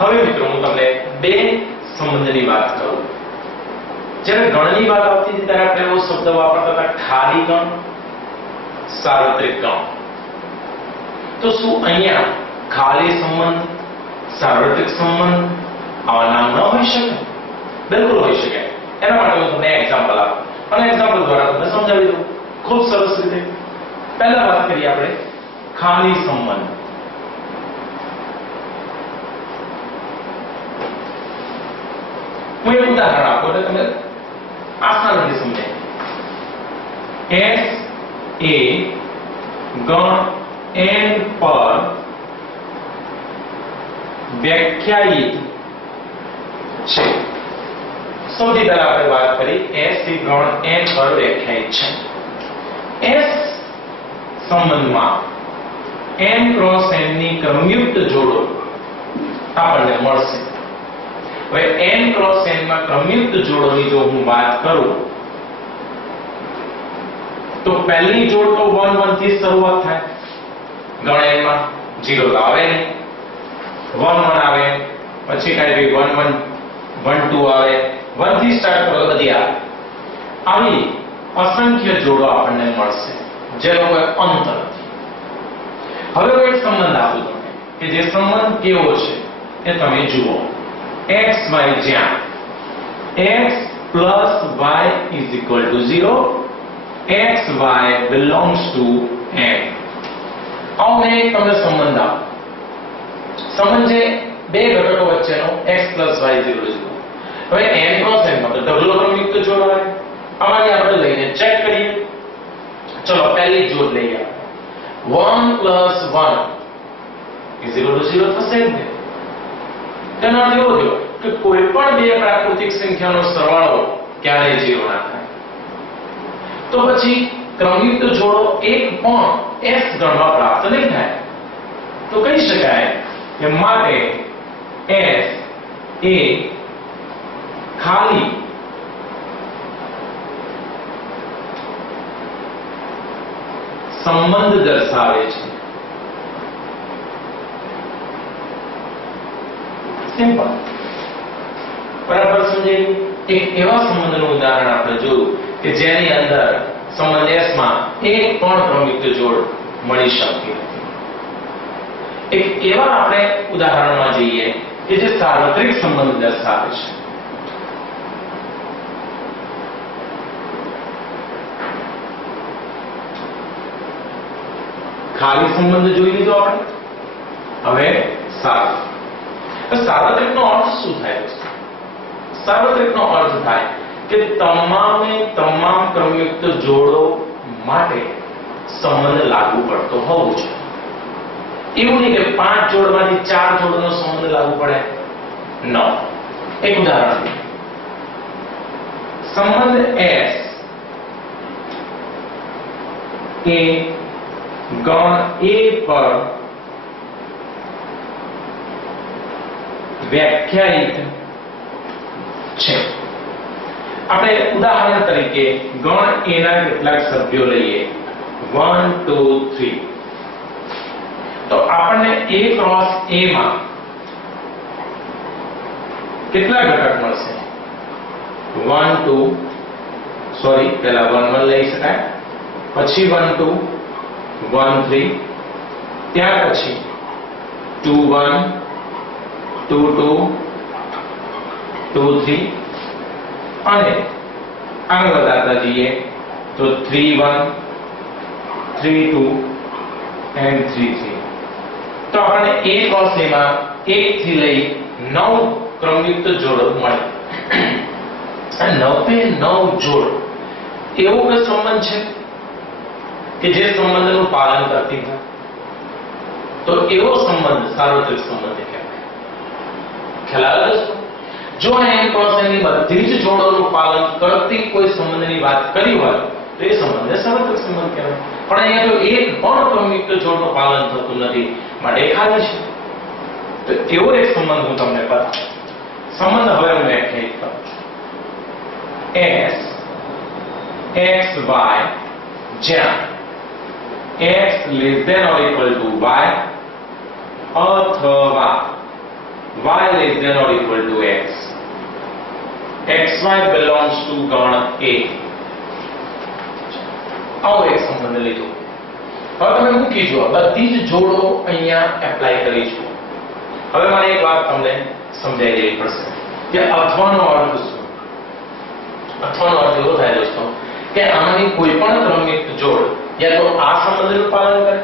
હવે મિત્રો હું તમને બે સંબંધની વાત કરું. જ્યારે ગણની વાત આવતી હતી ત્યારે આપણે એવો શબ્દ વાપરતા હતા ખાલી ગણ, સાર્વત્રિક ગણ. તો શું અહીંયા ખાલી સંબંધ, સાર્વત્રિક સંબંધ આવા નામ ન હોઈ શકે? બિલકુલ હોઈ શકે. એના માટે હું તમને એક્ઝામ્પલ આપું અને એક્ઝામ્પલ દ્વારા તમને સમજાવી દઉં ખૂબ સરસ રીતે. પહેલા વાત કરીએ આપણે ખાલી સંબંધ. હું એક ઉદાહરણ આપું એટલે તમે આસાનીથી સમજાય. S એ ગણ n પર વ્યાખ્યાયિત છે. સૌથી પહેલા આપણે વાત કરી S એ ગણ n પર વ્યાખ્યાયિત છે. S સંબંધમાં n ક્રોસ n ની ક્રમયુક્ત જોડો આપણને મળશે. હવે n ક્રોસ n માં ક્રમયુક્ત જોડોની જો હું વાત કરું તો પહેલી જોડ તો 1 1 થી શરૂઆત થાય. ગણ n માં 0 તો આવે નહીં, 1 1 આવે, પછી કાંઈ 1 1 1 2 આવે, 1 થી સ્ટાર્ટ કરો બધી આવે. આવી અસંખ્ય જોડો આપણને મળશે જેનો કોઈ અંત નથી. હવે હું એક સંબંધ આપું તમને કે જે સંબંધ કેવો છે એ તમે જુઓ. x y જ્યાં x plus y is equal to 0, x y belongs to n. આવો મેં એક તમને સંબંધ આપો. સંબંધ છે બે ઘટકો વચ્ચેનો x plus y 0 0. હવે n cross n માં તો ડબલ ક્રમયુક્ત જોડ આવે. આમાંથી આપણે લઈને ચેક કરીએ. ચલો પહેલી જોડ લઈએ. 1 plus 1 is equal to 0 થશે ને? તેનો અર્થ એવો થયો કે કોઈ પણ બે પ્રાકૃતિક સંખ્યાનો સરવાળો ક્યારેય 0 ના થાય. તો પછી ક્રમયુક્ત જોડો એક પણ s ગણમાં પ્રાપ્ત નહીં થાય. તો કહી શકાય કે માટે s એ ખાલી સંબંધ દર્શાવે છે. સિમ્પલ. બરાબર સમજાયું? એક એવા સંબંધનું ઉદાહરણ આપણે જોયું કે જેની અંદર સંબંધ S માં એક પણ ક્રમયુક્ત જોડ મળી શકતી નથી. એક એવા આપણે ઉદાહરણમાં જઈએ કે જે સાર્વત્રિક સંબંધ દર્શાવે છે. ખાલી સંબંધ જોઈ લીધો આપણે. હવે સાર્વત્રિકનો અર્થ શું થાય? સાર્વત્રિકનો અર્થ થાય કે તમામે તમામ ક્રમયુક્ત જોડો માટે સંબંધ લાગુ પડતો હોવો જોઈએ. એવું નહીં કે 5 જોડમાંથી 4 જોડનો સંબંધ લાગુ પડે. ન. એક ઉદાહરણ. સંબંધ S એ ગણ A પર વ્યાખ્યાયિત છે. આપણે ઉદાહરણ તરીકે ગણ A ના કેટલાક સભ્યો લઈએ 1 2 3. તો આપણને A ક્રોસ A માં કેટલા ઘટક મળશે? 1 2 સોરી પહેલા 1 1 લઈ શકાય, પછી 1 2 1 3, ત્યાર પછી 2 1 2 2 2 3 અને આગળ વધતા જઈએ તો 3 1 3 2 and 3 3. તો આપણને A ક્રોસ A માં 1 થી લઈ 9 ક્રમયુક્ત જોડો મળે. આ 9 જોડ એવો કોઈ સંબંધ છે કે જે સંબંધનું પાલન કરતી હોય તો એવો સંબંધ સાર્વત્રિક સંબંધ કહેવાય. ખ્યાલ આવે છે? જો n ક્રોસ n ની બધી જ જોડોનું પાલન કરતી કોઈ સંબંધની વાત કરી હોય તો એ સંબંધને સાર્વત્રિક સંબંધ કહેવાય. પણ અહીંયા તો એક પણ ક્રમયુક્ત જોડનું પાલન થતું નથી માટે ખાલી છે. તો એવો એક સંબંધ હું તમને બતાવું. સંબંધ હવે હું વ્યાખ્યાયિત કરું છું. S x y જ્યાં x less than or equal to y અથવા y less than or equal to x. xy belongs to ગણ A. આવો એક સંબંધ લીધો. હવે તમે મૂકી જુઓ, બધી જ જોડો અહીંયા એપ્લાય કરી જુઓ. હવે મારે એક વાત તમને સમજાવી દેવી પડશે કે અથવાનો અર્થ શું. અથવાનો અર્થ એવો થાય દોસ્તો કે આમાંની કોઈ પણ ક્રમિક જોડ યા તો આ સંબંધનું પાલન કરે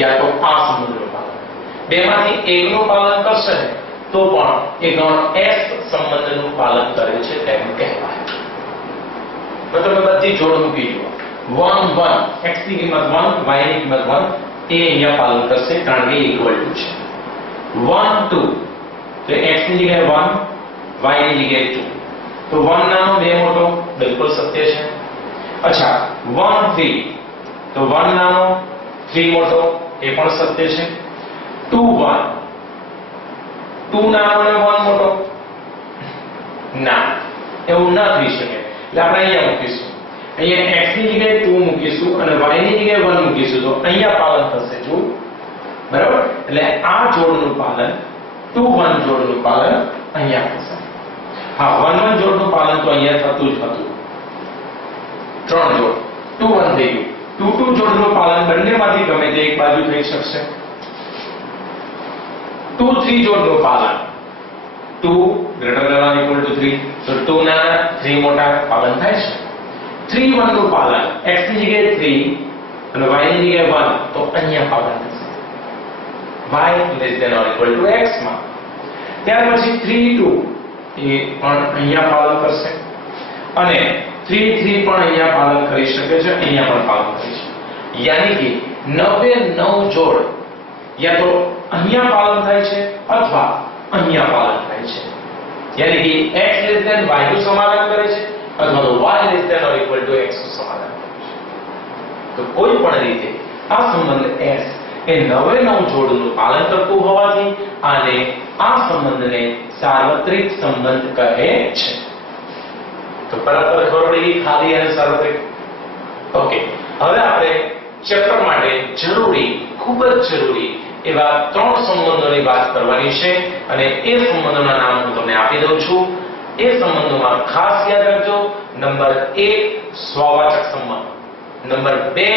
યા તો આ સંબંધનું પાલન કરે. બેમાંથી એકનું પાલન કરશે ને તો પણ એ ગણ S સંબંધનું પાલન કરે છે તેમ કહેવાય. તો તમે બધી જોડ મૂકી જુઓ. 1 1 x ની કિંમત 1 y ની કિંમત 1 એ અહીંયા પાલન કરશે કારણ કે ઇક્વલ ટુ છે. 1 2 તો x ની જગ્યાએ 1 y ની જગ્યાએ 2 તો 1 નાનો 2 મોટો બિલકુલ સત્ય છે. અચ્છા 1 3 તો 1 નાનો 3 મોટો એ પણ સત્ય છે. 2 1 2 નાનો અને 1 મોટો ના એવું ના થઈ શકે એટલે આપણે અહીંયા મૂકીશું. અહીંયા x ની જગ્યાએ 2 મૂકીશું અને y ની જગ્યાએ 1 મૂકીશું તો અહીંયા પાલન થશે જો બરાબર. એટલે આ જોડનું પાલન 2 1 જોડનું પાલન અહીંયા થશે. હા 1 1 જોડનું પાલન તો અહીંયા થતું જ હતું. ત્રણ જોડ 2 1 થઈ ગયું. 2 2 જોડનું પાલન બંનેમાંથી ગમે તે એક બાજુ થઈ શકશે. 2 3 જોડનું પાલન 2 greater than or equal to 3 તો 2 નાના 3 મોટા પાલન થાય છે. 3 1 નું પાલન x ની જગ્યાએ 3 અને y ની જગ્યાએ 1 તો અહીંયા પાલન થશે y less than or equal to x માં. ત્યાર પછી 3 2 એ પણ અહીંયા પાલન કરશે અને 3 3 પણ અહીંયા પાલન કરી શકે છે, અહીંયા પણ પાલન કરી શકે. યાની કે 9 જોડ યા તો અહીંયા પાલન થાય છે અથવા અહીંયા પાલન થાય છે. યાની કે x less than y નું સમાધાન કરે છે અથવા તો y less than or equal to x નું સમાધાન કરે છે. તો કોઈ પણ રીતે આ સંબંધ s એ 9 જોડનું પાલન કરતું હોવાથી આને આ સંબંધને સાર્વત્રિક સંબંધ કહે છે. તો બરાબર ખબર પડી ખાલી અને સાર્વત્રિક. ઓકે, હવે આપણે ચેપ્ટર માટે જરૂરી ખૂબ જ જરૂરી એવા 3 સંબંધોની વાત કરવાની છે અને એ સંબંધોના નામ હું તમને આપી દઉં છું. એ સંબંધોમાં ખાસ યાદ રાખજો. નંબર 1 સ્વવાચક સંબંધ, નંબર 2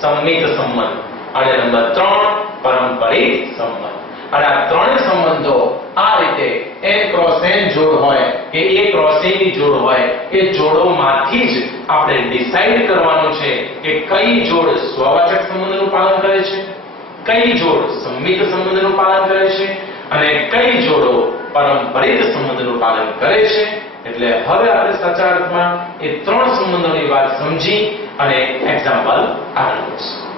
સંમિત સંબંધ અને નંબર 3 પારંપરિક સંબંધ. અને આ ત્રણેય સંબંધો આ રીતે n ક્રોસ n જોડ હોય કે a ક્રોસ a ની જોડ હોય એ જોડોમાંથી જ આપણે ડિસાઈડ કરવાનું છે કે કઈ જોડ સ્વવાચક સંબંધનું પાલન કરે છે, કઈ જોડ સંમિત સંબંધનું પાલન કરે છે અને કઈ જોડો પારંપરિક સંબંધનું પાલન કરે છે. એટલે હવે આપણે સાચા અર્થમાં એ 3 સંબંધોની વાત સમજી અને એક્ઝામ્પલ આગળ વધીશું.